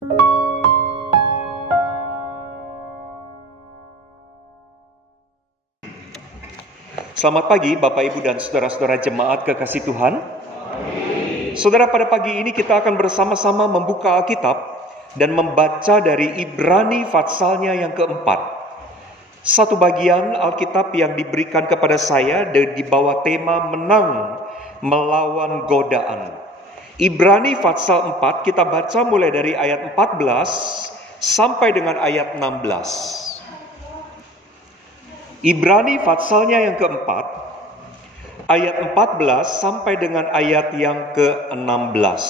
Selamat pagi Bapak Ibu dan saudara-saudara jemaat kekasih Tuhan. Saudara, pada pagi ini kita akan bersama-sama membuka Alkitab dan membaca dari Ibrani patsalnya yang keempat. Satu bagian Alkitab yang diberikan kepada saya di bawah tema menang melawan godaan. Ibrani patsal 4 kita baca mulai dari ayat 14 sampai dengan ayat 16. Ibrani patsalnya yang keempat, ayat 14 sampai dengan ayat yang ke-16.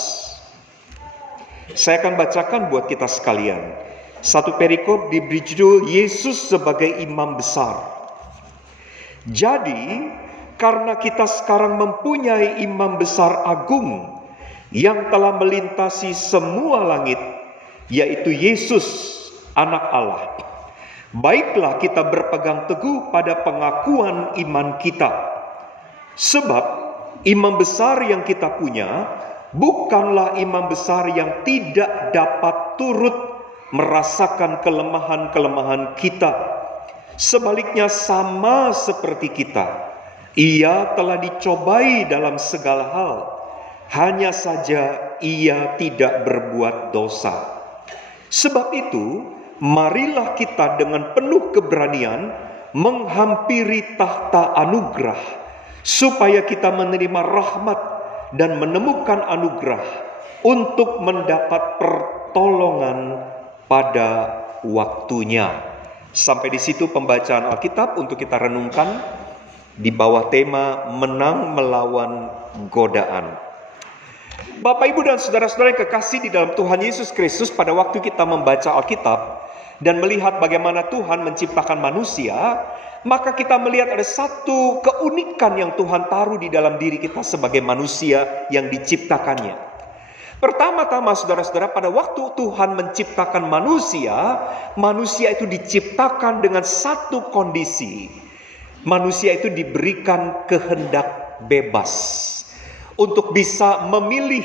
Saya akan bacakan buat kita sekalian. Satu perikop diberi judul Yesus sebagai Imam Besar. Jadi, karena kita sekarang mempunyai Imam Besar Agung yang telah melintasi semua langit, yaitu Yesus, Anak Allah. Baiklah kita berpegang teguh pada pengakuan iman kita. Sebab imam besar yang kita punya bukanlah imam besar yang tidak dapat turut merasakan kelemahan-kelemahan kita. Sebaliknya sama seperti kita. Ia telah dicobai dalam segala hal. Hanya saja ia tidak berbuat dosa. Sebab itu, marilah kita dengan penuh keberanian menghampiri tahta anugerah, supaya kita menerima rahmat dan menemukan anugerah untuk mendapat pertolongan pada waktunya. Sampai di situ pembacaan Alkitab untuk kita renungkan di bawah tema menang melawan godaan. Bapak, Ibu, dan saudara-saudara yang kekasih di dalam Tuhan Yesus Kristus, pada waktu kita membaca Alkitab dan melihat bagaimana Tuhan menciptakan manusia, maka kita melihat ada satu keunikan yang Tuhan taruh di dalam diri kita sebagai manusia yang diciptakannya. Pertama-tama saudara-saudara, pada waktu Tuhan menciptakan manusia, manusia itu diciptakan dengan satu kondisi. Manusia itu diberikan kehendak bebas untuk bisa memilih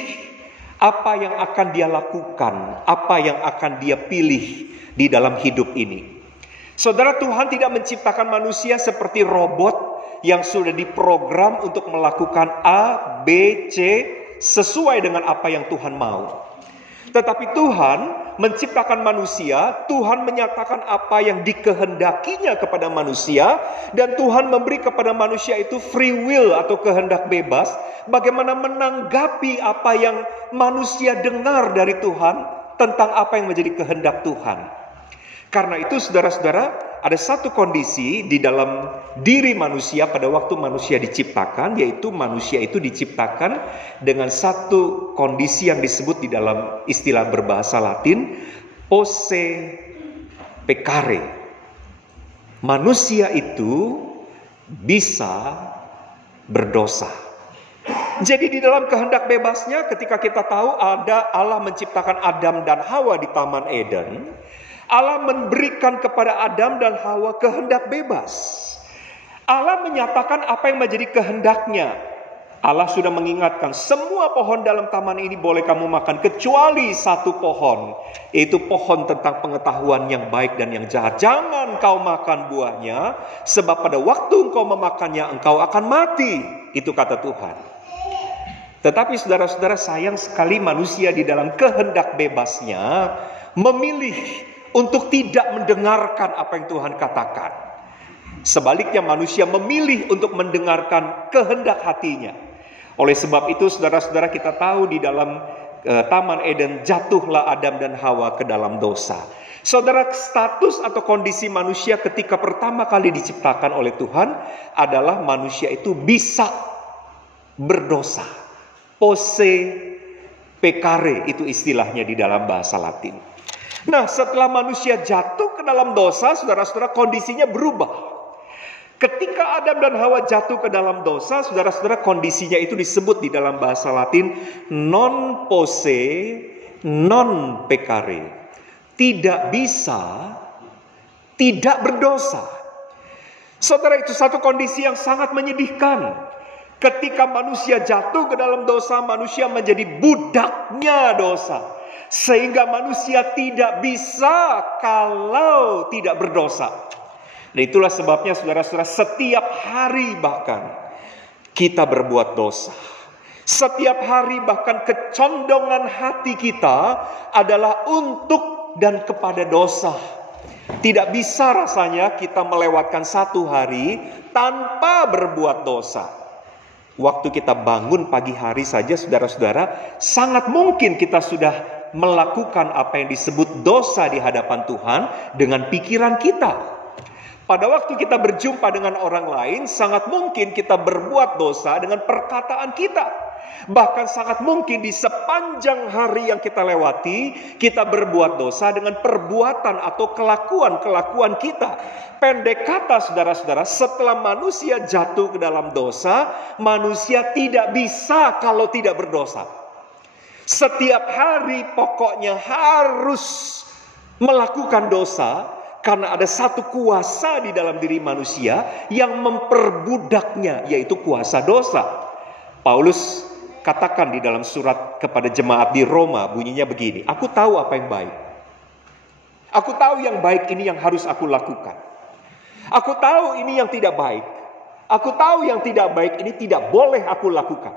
apa yang akan dia lakukan, apa yang akan dia pilih di dalam hidup ini. Saudara, Tuhan tidak menciptakan manusia seperti robot yang sudah diprogram untuk melakukan A, B, C sesuai dengan apa yang Tuhan mau. Tetapi Tuhan menciptakan manusia, Tuhan menyatakan apa yang dikehendakinya kepada manusia, dan Tuhan memberi kepada manusia itu free will atau kehendak bebas, bagaimana menanggapi apa yang manusia dengar dari Tuhan tentang apa yang menjadi kehendak Tuhan. Karena itu saudara-saudara, ada satu kondisi di dalam diri manusia pada waktu manusia diciptakan, yaitu manusia itu diciptakan dengan satu kondisi yang disebut di dalam istilah berbahasa Latin, posse peccare. Manusia itu bisa berdosa. Jadi di dalam kehendak bebasnya, ketika kita tahu ada Allah menciptakan Adam dan Hawa di Taman Eden, Allah memberikan kepada Adam dan Hawa kehendak bebas. Allah menyatakan apa yang menjadi kehendaknya. Allah sudah mengingatkan semua pohon dalam taman ini boleh kamu makan kecuali satu pohon, yaitu pohon tentang pengetahuan yang baik dan yang jahat. Jangan kau makan buahnya, sebab pada waktu engkau memakannya engkau akan mati. Itu kata Tuhan. Tetapi saudara-saudara, sayang sekali manusia di dalam kehendak bebasnya memilih untuk tidak mendengarkan apa yang Tuhan katakan. Sebaliknya manusia memilih untuk mendengarkan kehendak hatinya. Oleh sebab itu saudara-saudara, kita tahu di dalam Taman Eden jatuhlah Adam dan Hawa ke dalam dosa. Saudara, status atau kondisi manusia ketika pertama kali diciptakan oleh Tuhan adalah manusia itu bisa berdosa. Posse peccare itu istilahnya di dalam bahasa Latin. Nah, setelah manusia jatuh ke dalam dosa, saudara-saudara, kondisinya berubah. Ketika Adam dan Hawa jatuh ke dalam dosa, saudara-saudara, kondisinya itu disebut di dalam bahasa Latin non posse non peccare. Tidak bisa tidak berdosa. Saudara, itu satu kondisi yang sangat menyedihkan. Ketika manusia jatuh ke dalam dosa, manusia menjadi budaknya dosa. Sehingga manusia tidak bisa kalau tidak berdosa. Nah, itulah sebabnya saudara-saudara, setiap hari bahkan kita berbuat dosa. Setiap hari bahkan kecondongan hati kita adalah untuk dan kepada dosa. Tidak bisa rasanya kita melewatkan satu hari tanpa berbuat dosa. Waktu kita bangun pagi hari saja, saudara-saudara, sangat mungkin kita sudah melakukan apa yang disebut dosa di hadapan Tuhan dengan pikiran kita. Pada waktu kita berjumpa dengan orang lain, sangat mungkin kita berbuat dosa dengan perkataan kita. Bahkan sangat mungkin di sepanjang hari yang kita lewati, kita berbuat dosa dengan perbuatan atau kelakuan-kelakuan kita. Pendek kata, saudara-saudara, setelah manusia jatuh ke dalam dosa, manusia tidak bisa kalau tidak berdosa. Setiap hari pokoknya harus melakukan dosa, karena ada satu kuasa di dalam diri manusia yang memperbudaknya, yaitu kuasa dosa. Paulus katakan di dalam surat kepada jemaat di Roma, bunyinya begini, aku tahu apa yang baik. Aku tahu yang baik ini yang harus aku lakukan. Aku tahu ini yang tidak baik. Aku tahu yang tidak baik ini tidak boleh aku lakukan.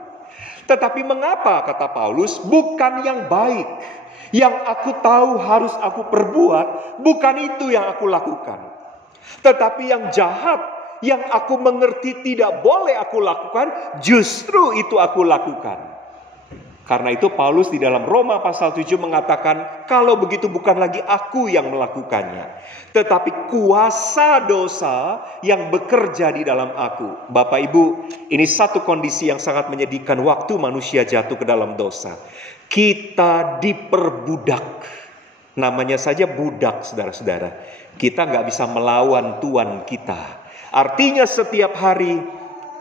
Tetapi mengapa, kata Paulus, bukan yang baik yang aku tahu harus aku perbuat, bukan itu yang aku lakukan. Tetapi yang jahat, yang aku mengerti tidak boleh aku lakukan, justru itu aku lakukan. Karena itu Paulus di dalam Roma pasal 7 mengatakan, kalau begitu bukan lagi aku yang melakukannya, tetapi kuasa dosa yang bekerja di dalam aku. Bapak Ibu, ini satu kondisi yang sangat menyedihkan waktu manusia jatuh ke dalam dosa. Kita diperbudak. Namanya saja budak, saudara-saudara. Kita nggak bisa melawan Tuhan kita. Artinya setiap hari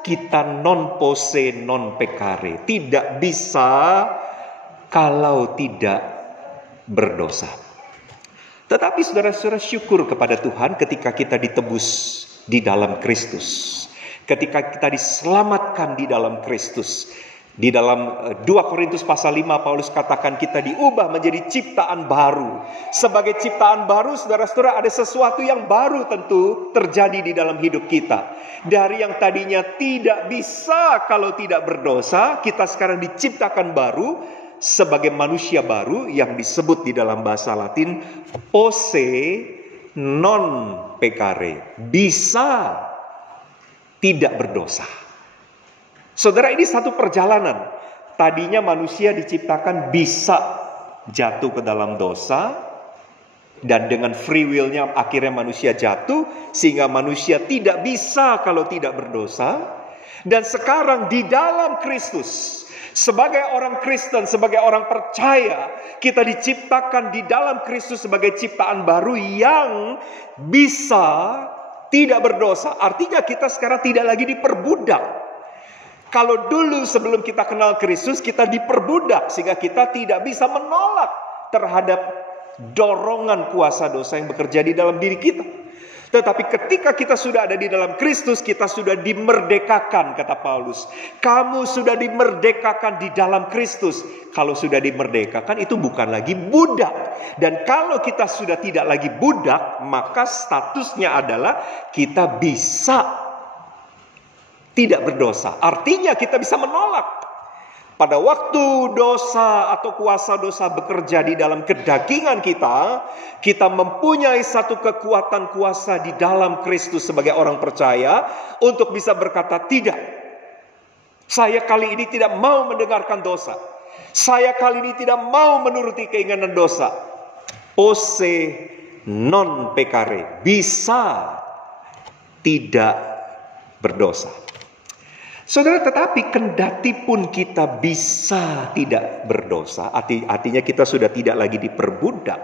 kita non posse non peccare, tidak bisa kalau tidak berdosa. Tetapi saudara-saudara, syukur kepada Tuhan ketika kita ditebus di dalam Kristus, ketika kita diselamatkan di dalam Kristus. Di dalam 2 Korintus pasal 5 Paulus katakan kita diubah menjadi ciptaan baru. Sebagai ciptaan baru, saudara-saudara, ada sesuatu yang baru tentu terjadi di dalam hidup kita. Dari yang tadinya tidak bisa kalau tidak berdosa, kita sekarang diciptakan baru sebagai manusia baru yang disebut di dalam bahasa Latin posse non peccare. Bisa tidak berdosa. Saudara, ini satu perjalanan. Tadinya manusia diciptakan bisa jatuh ke dalam dosa, dan dengan free will-nya akhirnya manusia jatuh, sehingga manusia tidak bisa kalau tidak berdosa. Dan sekarang di dalam Kristus, sebagai orang Kristen, sebagai orang percaya, kita diciptakan di dalam Kristus sebagai ciptaan baru yang bisa tidak berdosa. Artinya kita sekarang tidak lagi diperbudak. Kalau dulu sebelum kita kenal Kristus, kita diperbudak sehingga kita tidak bisa menolak terhadap dorongan kuasa dosa yang bekerja di dalam diri kita. Tetapi ketika kita sudah ada di dalam Kristus, kita sudah dimerdekakan, kata Paulus. Kamu sudah dimerdekakan di dalam Kristus. Kalau sudah dimerdekakan, itu bukan lagi budak. Dan kalau kita sudah tidak lagi budak, maka statusnya adalah kita bisa tidak berdosa. Artinya kita bisa menolak. Pada waktu dosa atau kuasa dosa bekerja di dalam kedagingan kita, kita mempunyai satu kekuatan kuasa di dalam Kristus sebagai orang percaya untuk bisa berkata, tidak. Saya kali ini tidak mau mendengarkan dosa. Saya kali ini tidak mau menuruti keinginan dosa. Posse non peccare. Bisa tidak berdosa. Saudara, tetapi kendati pun kita bisa tidak berdosa, artinya kita sudah tidak lagi diperbudak.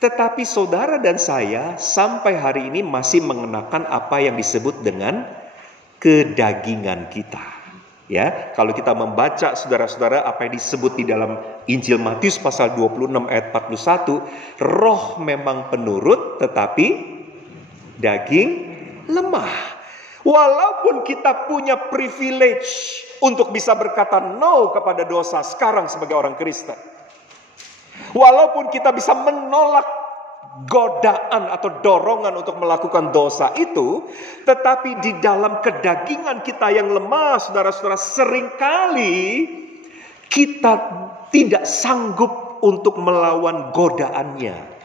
Tetapi saudara dan saya sampai hari ini masih mengenakan apa yang disebut dengan kedagingan kita. Ya, kalau kita membaca saudara-saudara apa yang disebut di dalam Injil Matius pasal 26 ayat 41, roh memang penurut tetapi daging lemah. Walaupun kita punya privilege untuk bisa berkata no kepada dosa sekarang sebagai orang Kristen. Walaupun kita bisa menolak godaan atau dorongan untuk melakukan dosa itu, tetapi di dalam kedagingan kita yang lemah, saudara-saudara, seringkali kita tidak sanggup untuk melawan godaannya.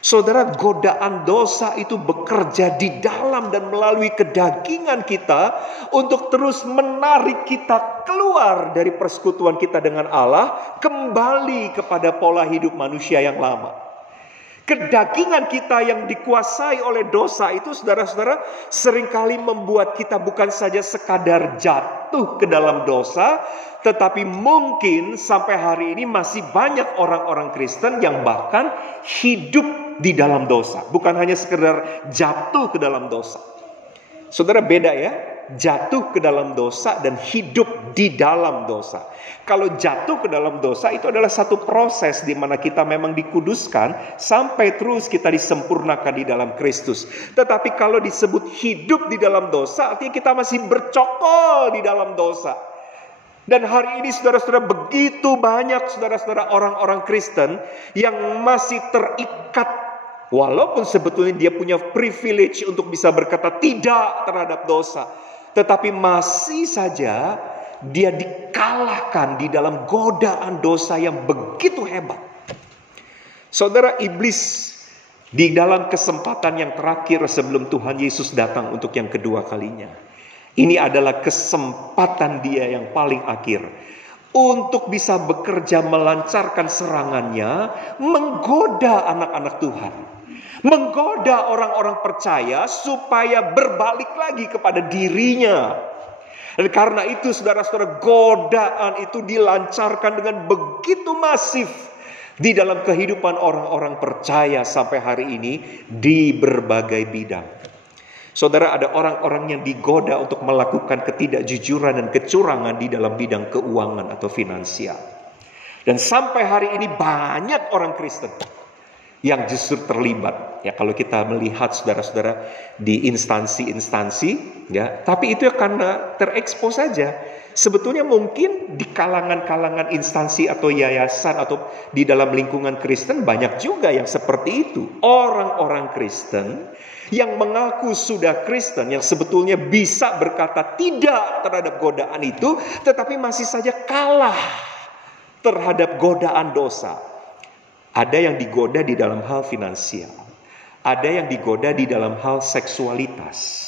Saudara, godaan dosa itu bekerja di dalam dan melalui kedagingan kita untuk terus menarik kita keluar dari persekutuan kita dengan Allah, kembali kepada pola hidup manusia yang lama. Kedagingan kita yang dikuasai oleh dosa itu, saudara-saudara, seringkali membuat kita bukan saja sekadar jatuh ke dalam dosa, tetapi mungkin sampai hari ini masih banyak orang-orang Kristen yang bahkan hidup di dalam dosa. Bukan hanya sekedar jatuh ke dalam dosa. Saudara, beda ya. Jatuh ke dalam dosa dan hidup di dalam dosa. Kalau jatuh ke dalam dosa itu adalah satu proses di mana kita memang dikuduskan sampai terus kita disempurnakan di dalam Kristus. Tetapi kalau disebut hidup di dalam dosa, artinya kita masih bercokol di dalam dosa. Dan hari ini saudara-saudara, begitu banyak saudara-saudara orang-orang Kristen yang masih terikat, walaupun sebetulnya dia punya privilege untuk bisa berkata tidak terhadap dosa, tetapi masih saja dia dikalahkan di dalam godaan dosa yang begitu hebat. Saudara, iblis di dalam kesempatan yang terakhir sebelum Tuhan Yesus datang untuk yang kedua kalinya, ini adalah kesempatan dia yang paling akhir untuk bisa bekerja melancarkan serangannya, menggoda anak-anak Tuhan, menggoda orang-orang percaya supaya berbalik lagi kepada dirinya. Dan karena itu saudara-saudara, godaan itu dilancarkan dengan begitu masif di dalam kehidupan orang-orang percaya sampai hari ini di berbagai bidang. Saudara, ada orang-orang yang digoda untuk melakukan ketidakjujuran dan kecurangan di dalam bidang keuangan atau finansial. Dan sampai hari ini banyak orang Kristen yang justru terlibat. Ya, kalau kita melihat saudara-saudara di instansi-instansi, ya, tapi itu karena terekspos saja. Sebetulnya mungkin di kalangan-kalangan instansi atau yayasan atau di dalam lingkungan Kristen banyak juga yang seperti itu. Orang-orang Kristen yang mengaku sudah Kristen, yang sebetulnya bisa berkata tidak terhadap godaan itu, tetapi masih saja kalah terhadap godaan dosa. Ada yang digoda di dalam hal finansial, ada yang digoda di dalam hal seksualitas,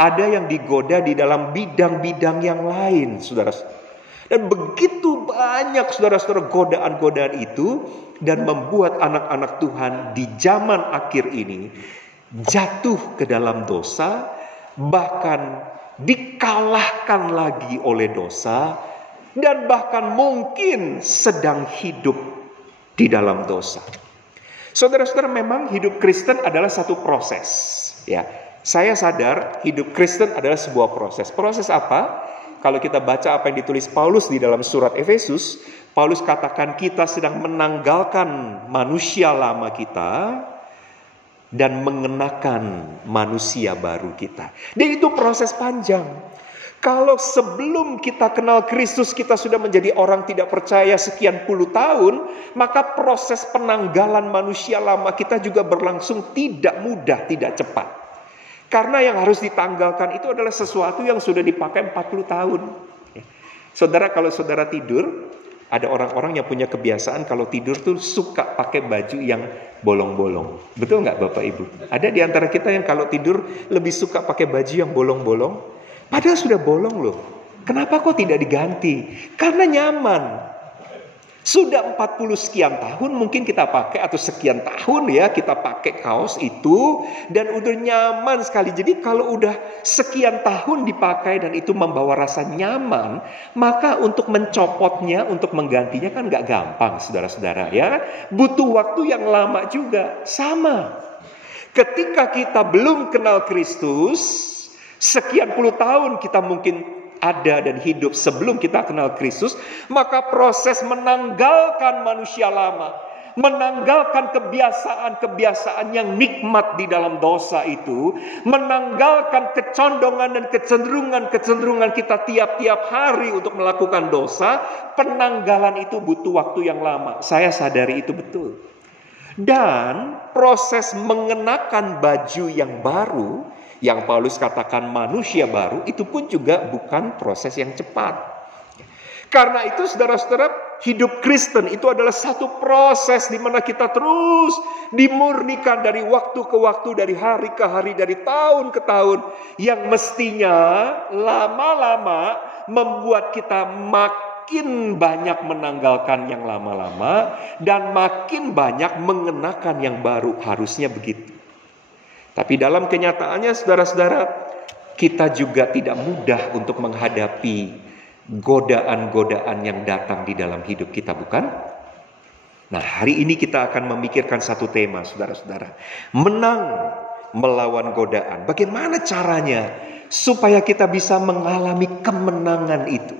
ada yang digoda di dalam bidang-bidang yang lain, saudara. Dan begitu banyak saudara-saudara godaan-godaan itu, dan membuat anak-anak Tuhan di zaman akhir ini jatuh ke dalam dosa, bahkan dikalahkan lagi oleh dosa, dan bahkan mungkin sedang hidup di dalam dosa. Saudara-saudara, memang hidup Kristen adalah satu proses. Ya, saya sadar hidup Kristen adalah sebuah proses. Proses apa? Kalau kita baca apa yang ditulis Paulus di dalam surat Efesus, Paulus katakan kita sedang menanggalkan manusia lama kita dan mengenakan manusia baru kita. Dan itu proses panjang. Kalau sebelum kita kenal Kristus kita sudah menjadi orang tidak percaya sekian puluh tahun, maka proses penanggalan manusia lama kita juga berlangsung tidak mudah, tidak cepat. Karena yang harus ditanggalkan itu adalah sesuatu yang sudah dipakai 40 tahun. Saudara, kalau saudara tidur, ada orang-orang yang punya kebiasaan kalau tidur tuh suka pakai baju yang bolong-bolong. Betul nggak Bapak Ibu? Ada di antara kita yang kalau tidur lebih suka pakai baju yang bolong-bolong. Padahal sudah bolong loh. Kenapa kok tidak diganti? Karena nyaman. Sudah 40 sekian tahun mungkin kita pakai, atau sekian tahun ya kita pakai kaos itu, dan udah nyaman sekali. Jadi kalau udah sekian tahun dipakai dan itu membawa rasa nyaman, maka untuk mencopotnya, untuk menggantinya kan gak gampang saudara-saudara ya. Butuh waktu yang lama juga. Sama. Ketika kita belum kenal Kristus, sekian puluh tahun kita mungkin ada dan hidup sebelum kita kenal Kristus, maka proses menanggalkan manusia lama, menanggalkan kebiasaan-kebiasaan yang nikmat di dalam dosa itu, menanggalkan kecondongan dan kecenderungan-kecenderungan kita tiap-tiap hari untuk melakukan dosa, penanggalan itu butuh waktu yang lama. Saya sadari itu betul. Dan proses mengenakan baju yang baru, yang Paulus katakan manusia baru, itu pun juga bukan proses yang cepat. Karena itu saudara-saudara, hidup Kristen itu adalah satu proses di mana kita terus dimurnikan dari waktu ke waktu, dari hari ke hari, dari tahun ke tahun, yang mestinya lama-lama membuat kita makin banyak menanggalkan yang lama-lama dan makin banyak mengenakan yang baru. Harusnya begitu. Tapi dalam kenyataannya saudara-saudara, kita juga tidak mudah untuk menghadapi godaan-godaan yang datang di dalam hidup kita, bukan? Nah, hari ini kita akan memikirkan satu tema, saudara-saudara. Menang melawan godaan. Bagaimana caranya supaya kita bisa mengalami kemenangan itu?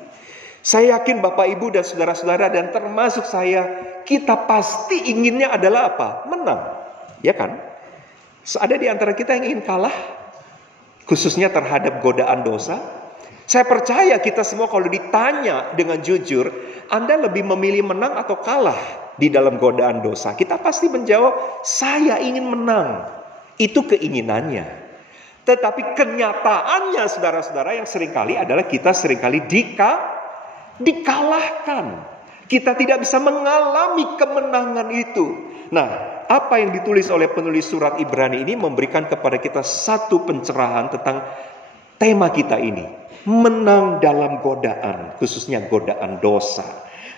Saya yakin Bapak, Ibu, dan saudara-saudara, dan termasuk saya, kita pasti inginnya adalah apa? Menang. Ya kan? Ada di antara kita yang ingin kalah, khususnya terhadap godaan dosa. Saya percaya kita semua kalau ditanya dengan jujur, Anda lebih memilih menang atau kalah di dalam godaan dosa? Kita pasti menjawab, saya ingin menang. Itu keinginannya. Tetapi kenyataannya saudara-saudara yang seringkali adalah kita seringkali dikalahkan. Kita tidak bisa mengalami kemenangan itu. Nah, apa yang ditulis oleh penulis surat Ibrani ini memberikan kepada kita satu pencerahan tentang tema kita ini. Menang dalam godaan, khususnya godaan dosa.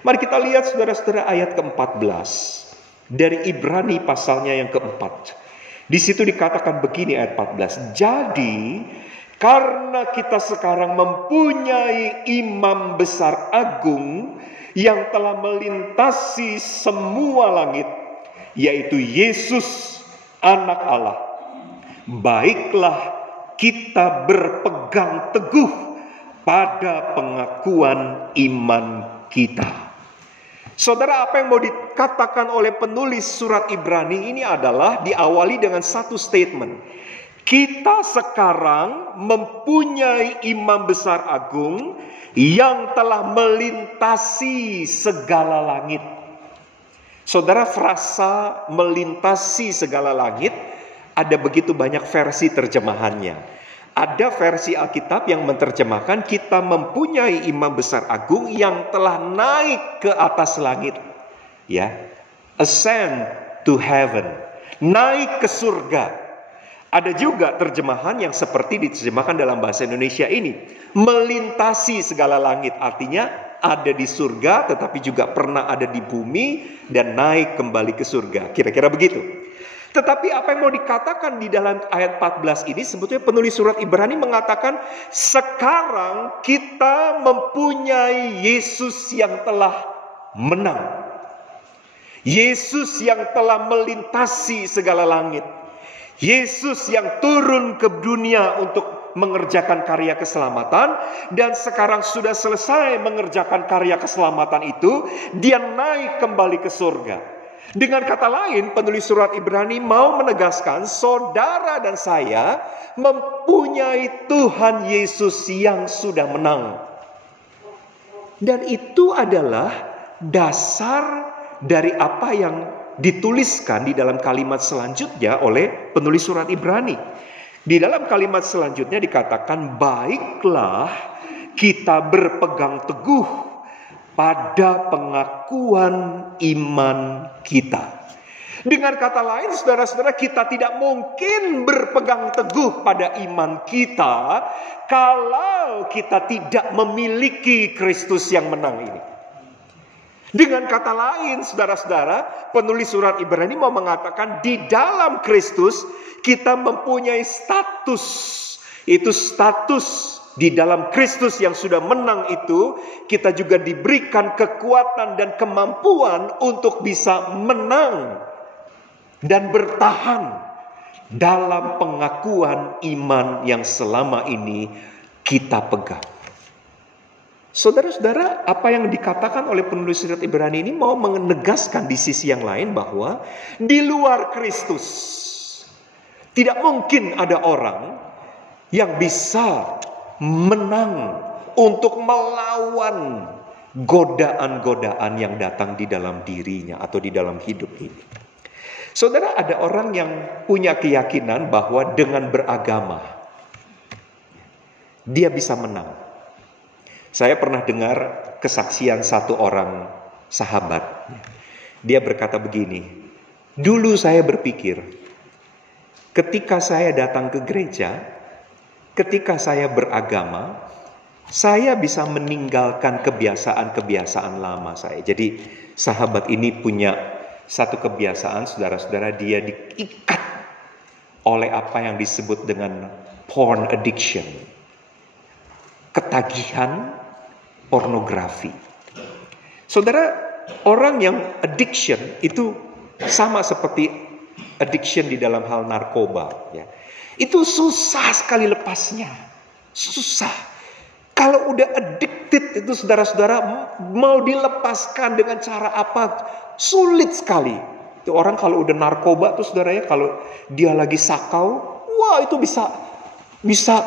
Mari kita lihat saudara-saudara ayat ke-14 dari Ibrani pasalnya yang keempat. Di situ dikatakan begini ayat 14. Jadi karena kita sekarang mempunyai imam besar agung yang telah melintasi semua langit, yaitu Yesus anak Allah, baiklah kita berpegang teguh pada pengakuan iman kita. Saudara, apa yang mau dikatakan oleh penulis surat Ibrani ini adalah diawali dengan satu statement. Kita sekarang mempunyai imam besar agung yang telah melintasi segala langit. Saudara, frasa melintasi segala langit ada begitu banyak versi terjemahannya. Ada versi Alkitab yang menerjemahkan kita mempunyai imam besar agung yang telah naik ke atas langit. Ya, ascend to heaven, naik ke surga. Ada juga terjemahan yang seperti diterjemahkan dalam bahasa Indonesia ini, melintasi segala langit, artinya ada di surga tetapi juga pernah ada di bumi dan naik kembali ke surga. Kira-kira begitu. Tetapi apa yang mau dikatakan di dalam ayat 14 ini, sebetulnya penulis surat Ibrani mengatakan sekarang kita mempunyai Yesus yang telah menang. Yesus yang telah melintasi segala langit. Yesus yang turun ke dunia untuk mengerjakan karya keselamatan, dan sekarang sudah selesai mengerjakan karya keselamatan itu, dia naik kembali ke surga. Dengan kata lain, penulis surat Ibrani mau menegaskan saudara dan saya mempunyai Tuhan Yesus yang sudah menang. Dan itu adalah dasar dari apa yang dituliskan di dalam kalimat selanjutnya oleh penulis surat Ibrani. Di dalam kalimat selanjutnya dikatakan, baiklah kita berpegang teguh pada pengakuan iman kita. Dengan kata lain, saudara-saudara, kita tidak mungkin berpegang teguh pada iman kita kalau kita tidak memiliki Kristus yang menang ini. Dengan kata lain, saudara-saudara, penulis surat Ibrani mau mengatakan di dalam Kristus kita mempunyai status. Itu status. Di dalam Kristus yang sudah menang itu, kita juga diberikan kekuatan dan kemampuan untuk bisa menang dan bertahan dalam pengakuan iman yang selama ini kita pegang. Saudara-saudara, apa yang dikatakan oleh penulis surat Ibrani ini mau menegaskan di sisi yang lain bahwa di luar Kristus tidak mungkin ada orang yang bisa menang untuk melawan godaan-godaan yang datang di dalam dirinya atau di dalam hidup ini. Saudara, ada orang yang punya keyakinan bahwa dengan beragama dia bisa menang. Saya pernah dengar kesaksian satu orang sahabat. Dia berkata begini, dulu saya berpikir, ketika saya datang ke gereja, ketika saya beragama, saya bisa meninggalkan kebiasaan-kebiasaan lama saya. Jadi sahabat ini punya satu kebiasaan, saudara-saudara, dia diikat oleh apa yang disebut dengan porn addiction. Ketagihan pornografi. Saudara, orang yang addiction itu sama seperti addiction di dalam hal narkoba. Ya. Itu susah sekali lepasnya. Susah. Kalau udah addicted itu saudara-saudara mau dilepaskan dengan cara apa? Sulit sekali. Itu orang kalau udah narkoba tuh saudara ya, kalau dia lagi sakau, wah itu bisa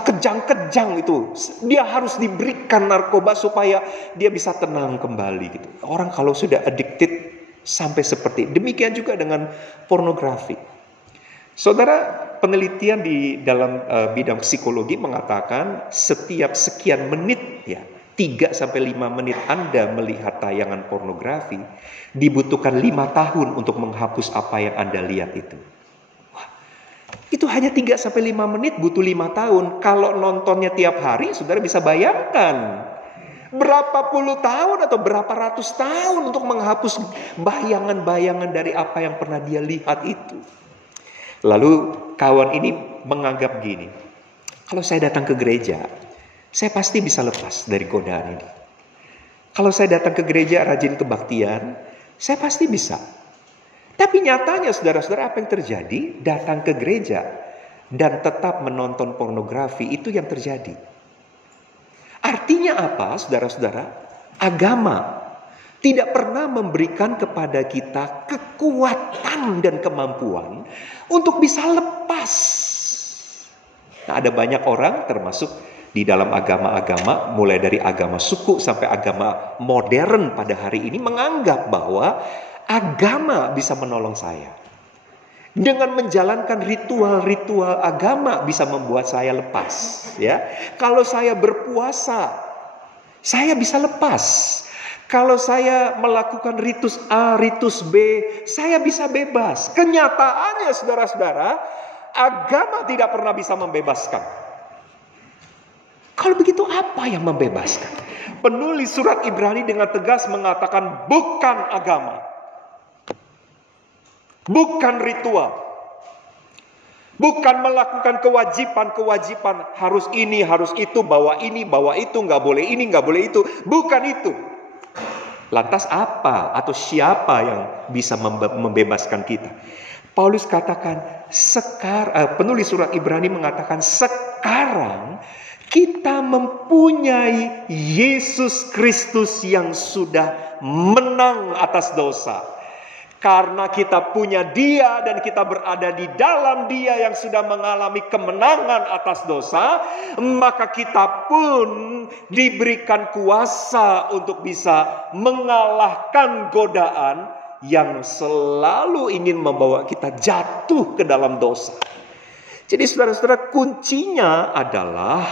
kejang-kejang itu. Dia harus diberikan narkoba supaya dia bisa tenang kembali gitu. Orang kalau sudah addicted sampai seperti demikian juga dengan pornografi. Saudara, penelitian di dalam bidang psikologi mengatakan setiap sekian menit ya, 3 sampai 5 menit Anda melihat tayangan pornografi, dibutuhkan 5 tahun untuk menghapus apa yang Anda lihat itu. Itu hanya 3 sampai 5 menit butuh 5 tahun. Kalau nontonnya tiap hari, saudara bisa bayangkan berapa puluh tahun atau berapa ratus tahun untuk menghapus bayangan-bayangan dari apa yang pernah dia lihat itu. Lalu kawan ini menganggap gini, kalau saya datang ke gereja, saya pasti bisa lepas dari godaan ini. Kalau saya datang ke gereja rajin kebaktian, saya pasti bisa. Tapi nyatanya saudara-saudara, apa yang terjadi? Datang ke gereja dan tetap menonton pornografi, itu yang terjadi. Artinya apa saudara-saudara? Agama tidak pernah memberikan kepada kita kekuatan dan kemampuan untuk bisa lepas. Nah, ada banyak orang termasuk di dalam agama-agama, mulai dari agama suku sampai agama modern pada hari ini, menganggap bahwa agama bisa menolong saya. Dengan menjalankan ritual-ritual agama bisa membuat saya lepas, ya. Kalau saya berpuasa, saya bisa lepas. Kalau saya melakukan ritus A, ritus B, saya bisa bebas. Kenyataannya saudara-saudara, agama tidak pernah bisa membebaskan. Kalau begitu apa yang membebaskan? Penulis surat Ibrani dengan tegas mengatakan bukan agama. Bukan ritual. Bukan melakukan kewajiban-kewajiban. Harus ini, harus itu, bawa ini, bawa itu. Gak boleh ini, gak boleh itu. Bukan itu. Lantas apa atau siapa yang bisa membebaskan kita? Paulus katakan, penulis surat Ibrani mengatakan, sekarang kita mempunyai Yesus Kristus yang sudah menang atas dosa. Karena kita punya Dia dan kita berada di dalam Dia yang sudah mengalami kemenangan atas dosa, maka kita pun diberikan kuasa untuk bisa mengalahkan godaan yang selalu ingin membawa kita jatuh ke dalam dosa. Jadi saudara-saudara, kuncinya adalah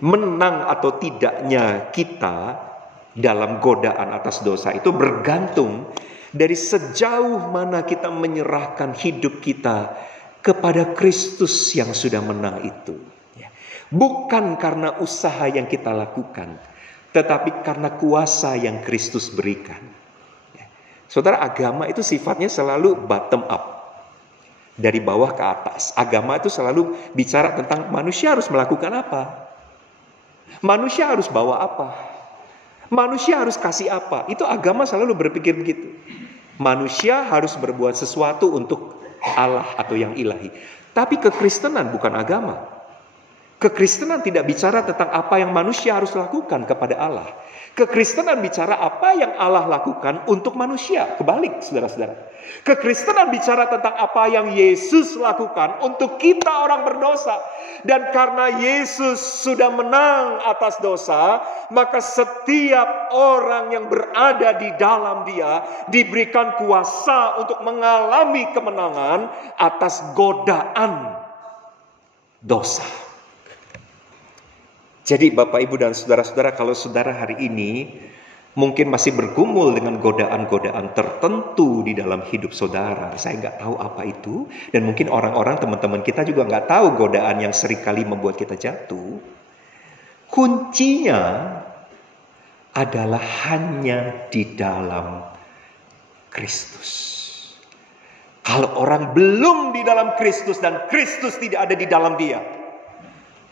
menang atau tidaknya kita dalam godaan atas dosa itu bergantung dari sejauh mana kita menyerahkan hidup kita kepada Kristus yang sudah menang itu. Bukan karena usaha yang kita lakukan, tetapi karena kuasa yang Kristus berikan. Saudara, agama itu sifatnya selalu bottom up. Dari bawah ke atas. Agama itu selalu bicara tentang manusia harus melakukan apa. Manusia harus bawa apa. Manusia harus kasih apa. Itu agama selalu berpikir begitu. Manusia harus berbuat sesuatu untuk Allah atau yang ilahi. Tapi kekristenan bukan agama. Kekristenan tidak bicara tentang apa yang manusia harus lakukan kepada Allah. Kekristenan bicara apa yang Allah lakukan untuk manusia. Kebalik, saudara-saudara. Kekristenan bicara tentang apa yang Yesus lakukan untuk kita orang berdosa. Dan karena Yesus sudah menang atas dosa, maka setiap orang yang berada di dalam Dia diberikan kuasa untuk mengalami kemenangan atas godaan dosa. Jadi Bapak, Ibu, dan saudara-saudara, kalau saudara hari ini mungkin masih bergumul dengan godaan-godaan tertentu di dalam hidup saudara, saya nggak tahu apa itu, dan mungkin orang-orang, teman-teman kita juga nggak tahu godaan yang seringkali membuat kita jatuh. Kuncinya adalah hanya di dalam Kristus. Kalau orang belum di dalam Kristus dan Kristus tidak ada di dalam dia,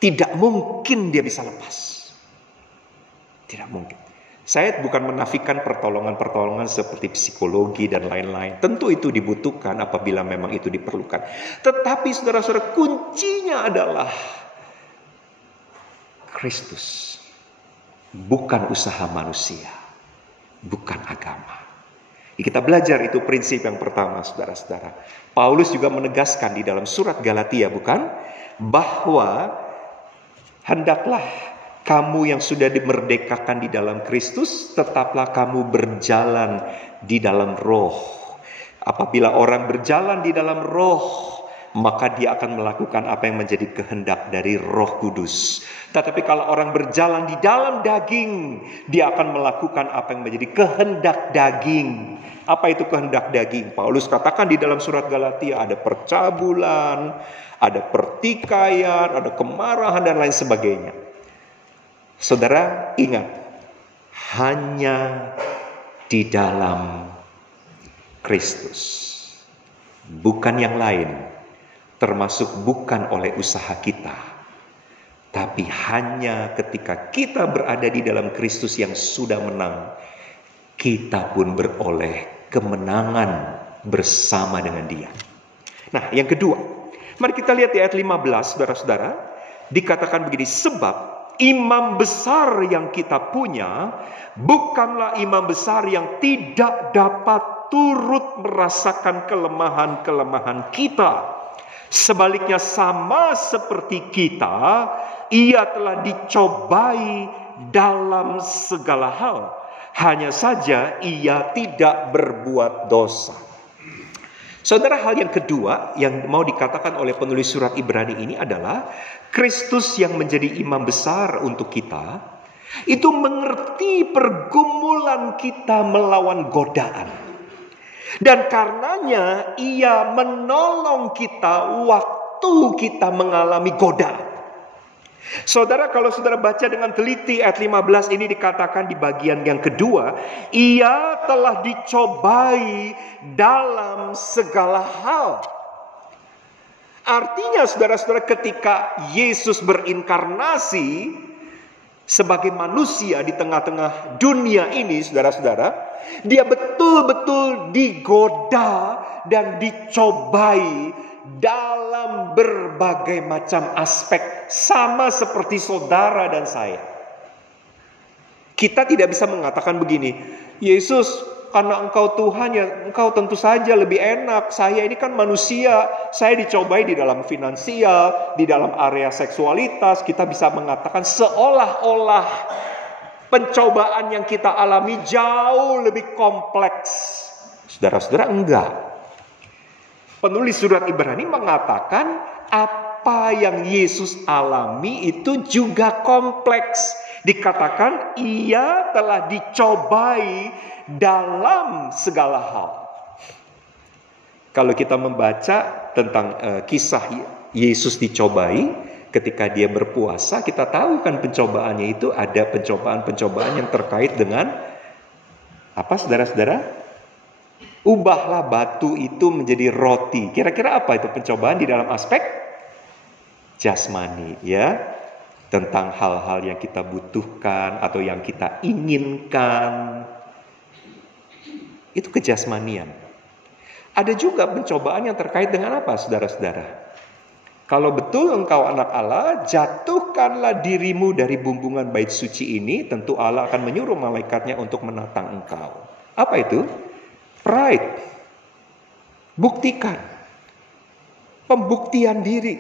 tidak mungkin dia bisa lepas. Tidak mungkin. Saya bukan menafikan pertolongan-pertolongan seperti psikologi dan lain-lain. Tentu itu dibutuhkan apabila memang itu diperlukan. Tetapi saudara-saudara, kuncinya adalah Kristus. Bukan usaha manusia. Bukan agama. Kita belajar itu prinsip yang pertama, saudara-saudara. Paulus juga menegaskan di dalam surat Galatia, bukan? Bahwa hendaklah kamu yang sudah dimerdekakan di dalam Kristus, tetaplah kamu berjalan di dalam roh. Apabila orang berjalan di dalam roh, maka dia akan melakukan apa yang menjadi kehendak dari Roh Kudus. Tetapi kalau orang berjalan di dalam daging, dia akan melakukan apa yang menjadi kehendak daging. Apa itu kehendak daging? Paulus katakan di dalam surat Galatia, ada percabulan, ada pertikaian, ada kemarahan, dan lain sebagainya. Saudara, ingat, hanya di dalam Kristus, bukan yang lain, termasuk bukan oleh usaha kita, tapi hanya ketika kita berada di dalam Kristus yang sudah menang, kita pun beroleh kemenangan bersama dengan Dia. Nah, yang kedua, mari kita lihat di ayat 15, saudara-saudara. Dikatakan begini, sebab imam besar yang kita punya bukanlah imam besar yang tidak dapat turut merasakan kelemahan-kelemahan kita. Sebaliknya, sama seperti kita, ia telah dicobai dalam segala hal. Hanya saja ia tidak berbuat dosa. Saudara, hal yang kedua yang mau dikatakan oleh penulis surat Ibrani ini adalah Kristus yang menjadi imam besar untuk kita, itu mengerti pergumulan kita melawan godaan. Dan karenanya ia menolong kita waktu kita mengalami godaan. Saudara, kalau saudara baca dengan teliti ayat 15 ini dikatakan di bagian yang kedua, ia telah dicobai dalam segala hal. Artinya saudara-saudara, ketika Yesus berinkarnasi sebagai manusia di tengah-tengah dunia ini, saudara-saudara, dia betul-betul digoda dan dicobai dalam berbagai macam aspek, sama seperti saudara dan saya. Kita tidak bisa mengatakan begini, Yesus, karena engkau Tuhan ya engkau tentu saja lebih enak. Saya ini kan manusia, saya dicobai di dalam finansial, di dalam area seksualitas. Kita bisa mengatakan seolah-olah pencobaan yang kita alami jauh lebih kompleks. Saudara-saudara, enggak. Penulis surat Ibrani mengatakan apa yang Yesus alami itu juga kompleks. Dikatakan ia telah dicobai dalam segala hal. Kalau kita membaca tentang kisah Yesus dicobai ketika dia berpuasa, kita tahu kan pencobaannya itu ada pencobaan-pencobaan yang terkait dengan apa, saudara-saudara? Ubahlah batu itu menjadi roti. Kira-kira apa itu pencobaan di dalam aspek jasmani, ya? Tentang hal-hal yang kita butuhkan atau yang kita inginkan. Itu kejasmanian. Ada juga pencobaan yang terkait dengan apa, saudara-saudara? Kalau betul engkau anak Allah, jatuhkanlah dirimu dari bumbungan bait suci ini, tentu Allah akan menyuruh malaikatnya untuk menatang engkau. Apa itu? Pride. Buktikan. Pembuktian diri.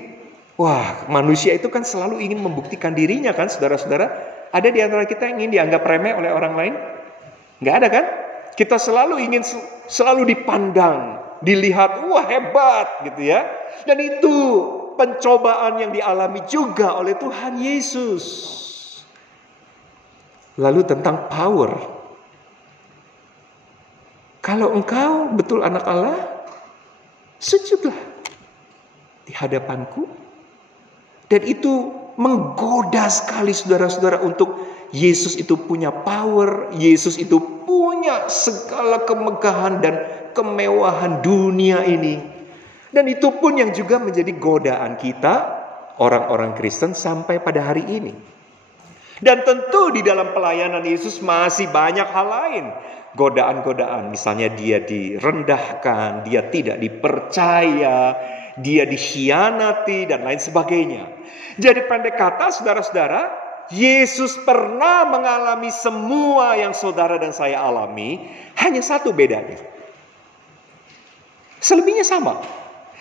Wah, manusia itu kan selalu ingin membuktikan dirinya kan, saudara-saudara. Ada di antara kita yang ingin dianggap remeh oleh orang lain? Nggak ada kan? Kita selalu ingin selalu dipandang, dilihat, wah hebat gitu ya. Dan itu pencobaan yang dialami juga oleh Tuhan Yesus. Lalu tentang power. Kalau engkau betul anak Allah, sujudlah di hadapanku. Dan itu menggoda sekali saudara-saudara untuk Yesus itu punya power, Yesus itu punya segala kemegahan dan kemewahan dunia ini. Dan itu pun yang juga menjadi godaan kita, orang-orang Kristen sampai pada hari ini. Dan tentu di dalam pelayanan Yesus masih banyak hal lain. Godaan-godaan, misalnya dia direndahkan, dia tidak dipercaya, dia dikhianati, dan lain sebagainya. Jadi pendek kata, saudara-saudara, Yesus pernah mengalami semua yang saudara dan saya alami, hanya satu bedanya. Selebihnya sama.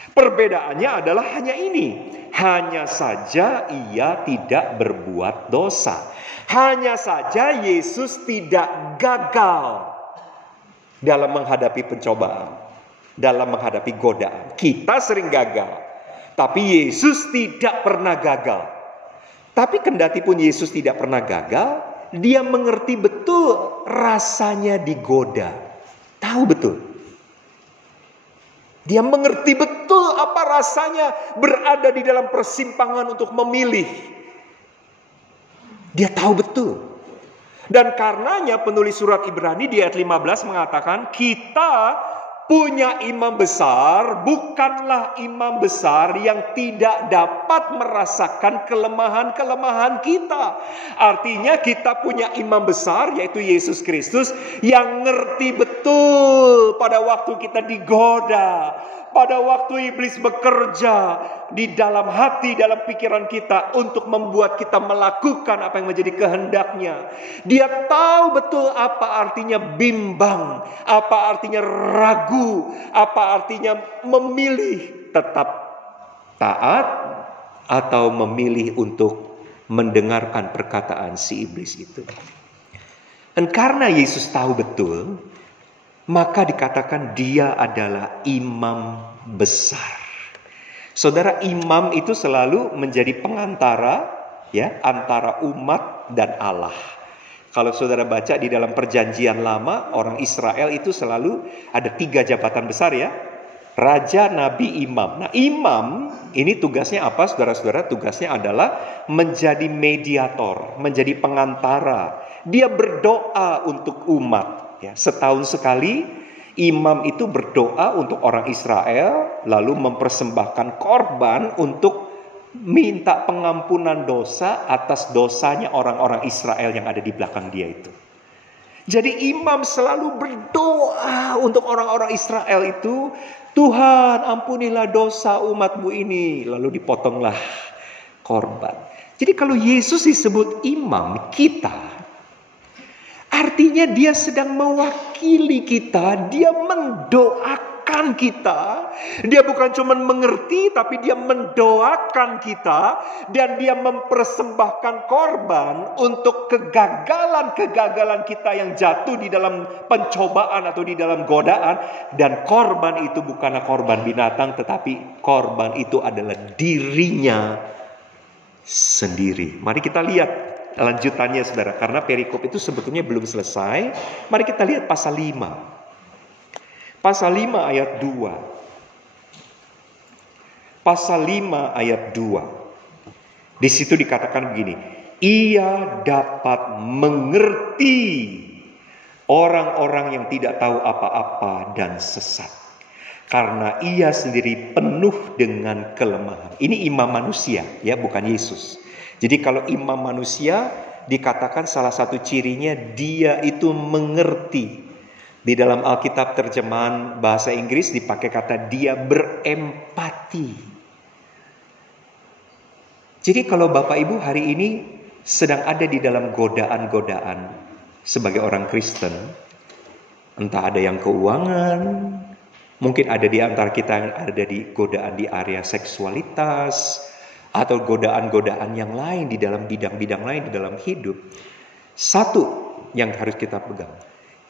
Perbedaannya adalah hanya ini. Hanya saja ia tidak berbuat dosa. Hanya saja Yesus tidak gagal dalam menghadapi pencobaan, dalam menghadapi godaan. Kita sering gagal, tapi Yesus tidak pernah gagal. Tapi kendati pun Yesus tidak pernah gagal, dia mengerti betul rasanya digoda. Tahu betul. Dia mengerti betul apa rasanya berada di dalam persimpangan untuk memilih. Dia tahu betul. Dan karenanya penulis surat Ibrani di ayat 15 mengatakan, kita punya imam besar, bukanlah imam besar yang tidak dapat merasakan kelemahan-kelemahan kita. Artinya kita punya imam besar, yaitu Yesus Kristus, yang ngerti betul pada waktu kita digoda, pada waktu iblis bekerja di dalam hati, dalam pikiran kita untuk membuat kita melakukan apa yang menjadi kehendaknya. Dia tahu betul apa artinya bimbang, apa artinya ragu, apa artinya memilih tetap taat atau memilih untuk mendengarkan perkataan si iblis itu. Dan karena Yesus tahu betul, maka dikatakan dia adalah imam besar. Saudara, imam itu selalu menjadi pengantara ya antara umat dan Allah. Kalau saudara baca di dalam perjanjian lama, orang Israel itu selalu ada 3 jabatan besar ya. Raja, nabi, imam. Nah, imam ini tugasnya apa saudara-saudara? Tugasnya adalah menjadi mediator, menjadi pengantara. Dia berdoa untuk umat. Ya, setahun sekali imam itu berdoa untuk orang Israel, lalu mempersembahkan korban untuk minta pengampunan dosa atas dosanya orang-orang Israel yang ada di belakang dia itu. Jadi imam selalu berdoa untuk orang-orang Israel itu, Tuhan ampunilah dosa umatmu ini, lalu dipotonglah korban. Jadi kalau Yesus disebut imam kita, artinya dia sedang mewakili kita, dia mendoakan kita. Dia bukan cuma mengerti, tapi dia mendoakan kita. Dan dia mempersembahkan korban untuk kegagalan-kegagalan kita yang jatuh di dalam pencobaan atau di dalam godaan. Dan korban itu bukanlah korban binatang, tetapi korban itu adalah dirinya sendiri. Mari kita lihat lanjutannya saudara, karena perikop itu sebetulnya belum selesai. Mari kita lihat pasal 5. Pasal 5 ayat 2. Pasal 5 ayat 2. Di situ dikatakan begini, ia dapat mengerti orang-orang yang tidak tahu apa-apa dan sesat, karena ia sendiri penuh dengan kelemahan. Ini imam manusia ya, bukan Yesus. Jadi kalau imam manusia dikatakan salah satu cirinya dia itu mengerti. Di dalam Alkitab terjemahan bahasa Inggris dipakai kata dia berempati. Jadi kalau Bapak Ibu hari ini sedang ada di dalam godaan-godaan sebagai orang Kristen, entah ada yang keuangan, mungkin ada di antara kita yang ada di godaan di area seksualitas, atau godaan-godaan yang lain di dalam bidang-bidang lain di dalam hidup. Satu yang harus kita pegang,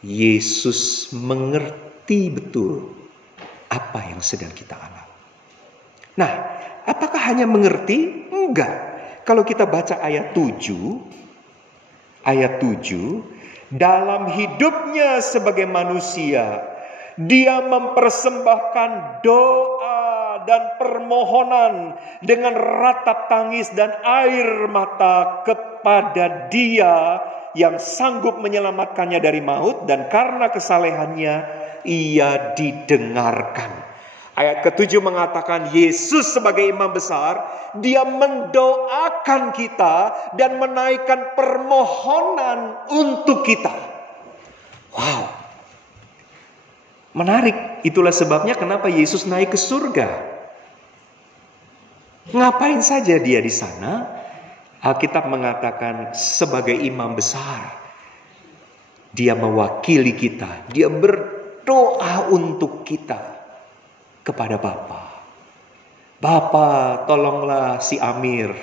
Yesus mengerti betul apa yang sedang kita alami. Nah, apakah hanya mengerti? Enggak. Kalau kita baca ayat 7, dalam hidupnya sebagai manusia, dia mempersembahkan doa dan permohonan dengan ratap tangis dan air mata kepada Dia yang sanggup menyelamatkannya dari maut, dan karena kesalehannya ia didengarkan. Ayat ke-7 mengatakan Yesus sebagai imam besar, dia mendoakan kita dan menaikkan permohonan untuk kita. Wow, menarik. Itulah sebabnya kenapa Yesus naik ke surga. Ngapain saja dia di sana? Alkitab mengatakan sebagai imam besar, dia mewakili kita, dia berdoa untuk kita kepada Bapa. Bapa, tolonglah si Amir.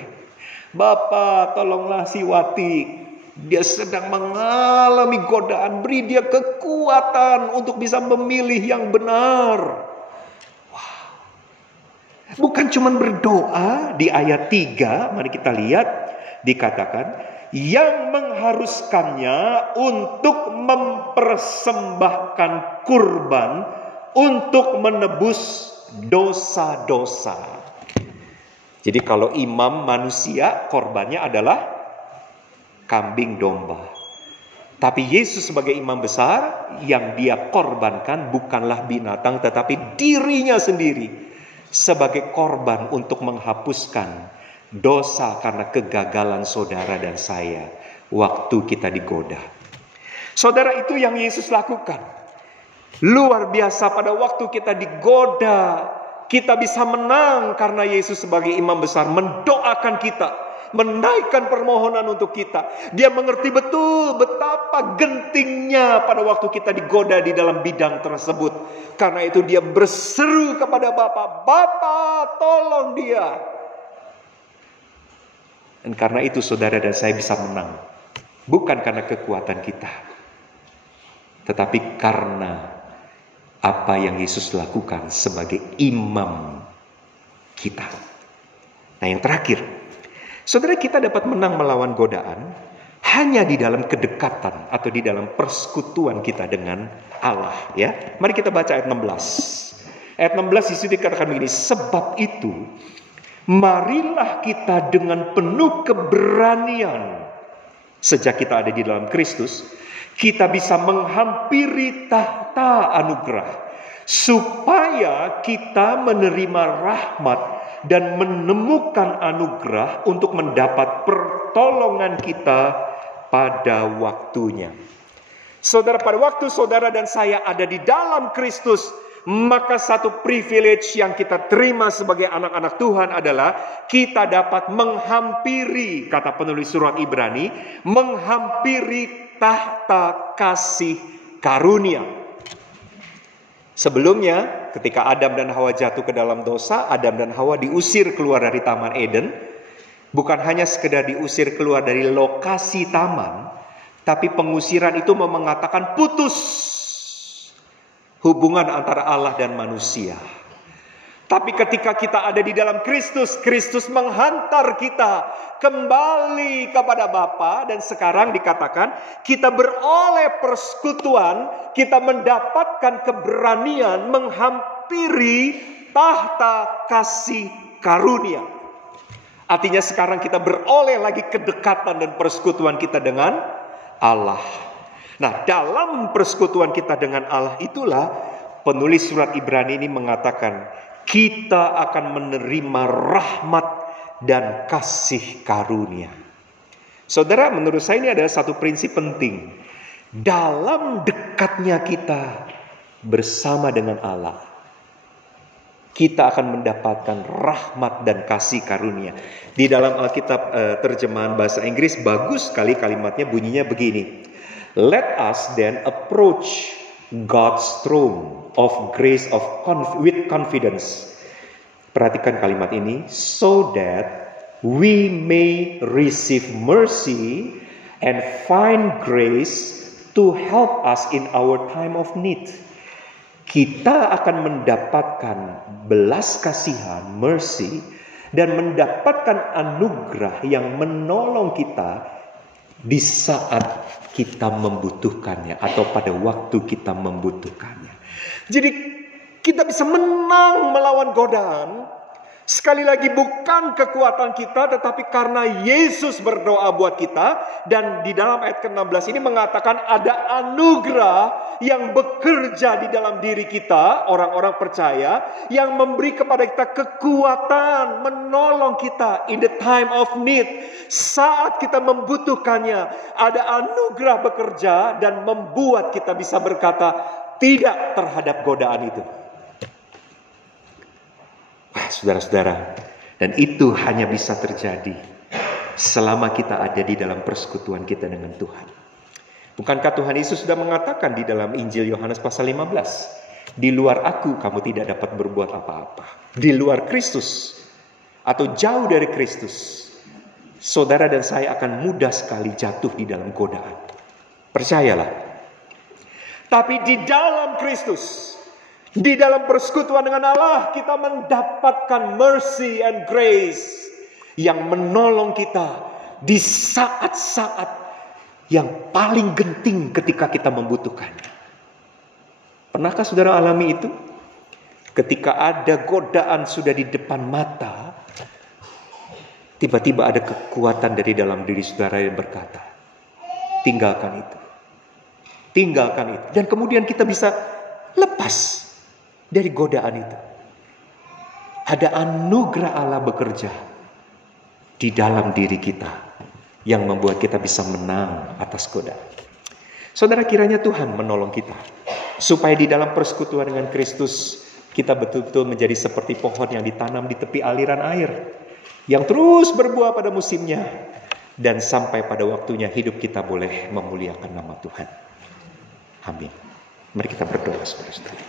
Bapa, tolonglah si Wati. Dia sedang mengalami godaan, beri dia kekuatan untuk bisa memilih yang benar. Wow. Bukan cuma berdoa. Di ayat 3, mari kita lihat, dikatakan yang mengharuskannya untuk mempersembahkan kurban untuk menebus dosa-dosa. Jadi kalau imam manusia, korbannya adalah kambing domba. Tapi Yesus sebagai imam besar, yang dia korbankan bukanlah binatang, tetapi dirinya sendiri sebagai korban untuk menghapuskan dosa karena kegagalan saudara dan saya waktu kita digoda. Saudara, itu yang Yesus lakukan. Luar biasa, pada waktu kita digoda, kita bisa menang karena Yesus sebagai imam besar mendoakan kita, menaikkan permohonan untuk kita. Dia mengerti betul betapa gentingnya pada waktu kita digoda di dalam bidang tersebut. Karena itu dia berseru kepada Bapa, Bapa, tolong dia. Dan karena itu saudara dan saya bisa menang. Bukan karena kekuatan kita, tetapi karena apa yang Yesus lakukan sebagai imam kita. Nah, yang terakhir, saudara, kita dapat menang melawan godaan hanya di dalam kedekatan atau di dalam persekutuan kita dengan Allah, ya. Mari kita baca ayat 16. Ayat 16 di situ dikatakan begini, sebab itu marilah kita dengan penuh keberanian, sejak kita ada di dalam Kristus, kita bisa menghampiri tahta anugerah, supaya kita menerima rahmat dan menemukan anugerah untuk mendapat pertolongan kita pada waktunya. Saudara, pada waktu saudara dan saya ada di dalam Kristus, maka satu privilege yang kita terima sebagai anak-anak Tuhan adalah kita dapat menghampiri, kata penulis surat Ibrani, menghampiri tahta kasih karunia. Sebelumnya, ketika Adam dan Hawa jatuh ke dalam dosa, Adam dan Hawa diusir keluar dari Taman Eden. Bukan hanya sekedar diusir keluar dari lokasi taman, tapi pengusiran itu mengatakan putus hubungan antara Allah dan manusia. Tapi ketika kita ada di dalam Kristus, Kristus menghantar kita kembali kepada Bapa, dan sekarang dikatakan kita beroleh persekutuan, kita mendapatkan keberanian menghampiri tahta kasih karunia. Artinya sekarang kita beroleh lagi kedekatan dan persekutuan kita dengan Allah. Nah, dalam persekutuan kita dengan Allah itulah penulis surat Ibrani ini mengatakan kita akan menerima rahmat dan kasih karunia. Saudara, menurut saya ini adalah satu prinsip penting. Dalam dekatnya kita bersama dengan Allah, kita akan mendapatkan rahmat dan kasih karunia. Di dalam Alkitab terjemahan bahasa Inggris bagus sekali kalimatnya, bunyinya begini. Let us then approach God's throne of grace with confidence. Perhatikan kalimat ini, so that we may receive mercy and find grace to help us in our time of need. Kita akan mendapatkan belas kasihan, mercy, dan mendapatkan anugerah yang menolong kita di saat kita membutuhkannya atau pada waktu kita membutuhkannya. Jadi kita bisa menang melawan godaan. Sekali lagi bukan kekuatan kita, tetapi karena Yesus berdoa buat kita. Dan di dalam ayat ke-16 ini mengatakan ada anugerah yang bekerja di dalam diri kita, orang-orang percaya, yang memberi kepada kita kekuatan, menolong kita in the time of need. Saat kita membutuhkannya, ada anugerah bekerja dan membuat kita bisa berkata tidak terhadap godaan itu. Saudara-saudara, dan itu hanya bisa terjadi selama kita ada di dalam persekutuan kita dengan Tuhan. Bukankah Tuhan Yesus sudah mengatakan di dalam Injil Yohanes pasal 15, di luar aku kamu tidak dapat berbuat apa-apa. Di luar Kristus atau jauh dari Kristus, saudara dan saya akan mudah sekali jatuh di dalam godaan. Percayalah. Tapi di dalam Kristus, di dalam persekutuan dengan Allah, kita mendapatkan mercy and grace yang menolong kita di saat-saat yang paling genting ketika kita membutuhkannya. Pernahkah saudara alami itu? Ketika ada godaan sudah di depan mata, tiba-tiba ada kekuatan dari dalam diri saudara yang berkata, tinggalkan itu. Tinggalkan itu. Dan kemudian kita bisa lepas dari godaan itu. Ada anugerah Allah bekerja di dalam diri kita yang membuat kita bisa menang atas godaan. Saudara, kiranya Tuhan menolong kita supaya di dalam persekutuan dengan Kristus kita betul-betul menjadi seperti pohon yang ditanam di tepi aliran air, yang terus berbuah pada musimnya, dan sampai pada waktunya hidup kita boleh memuliakan nama Tuhan. Amin. Mari kita berdoa, saudara-saudara.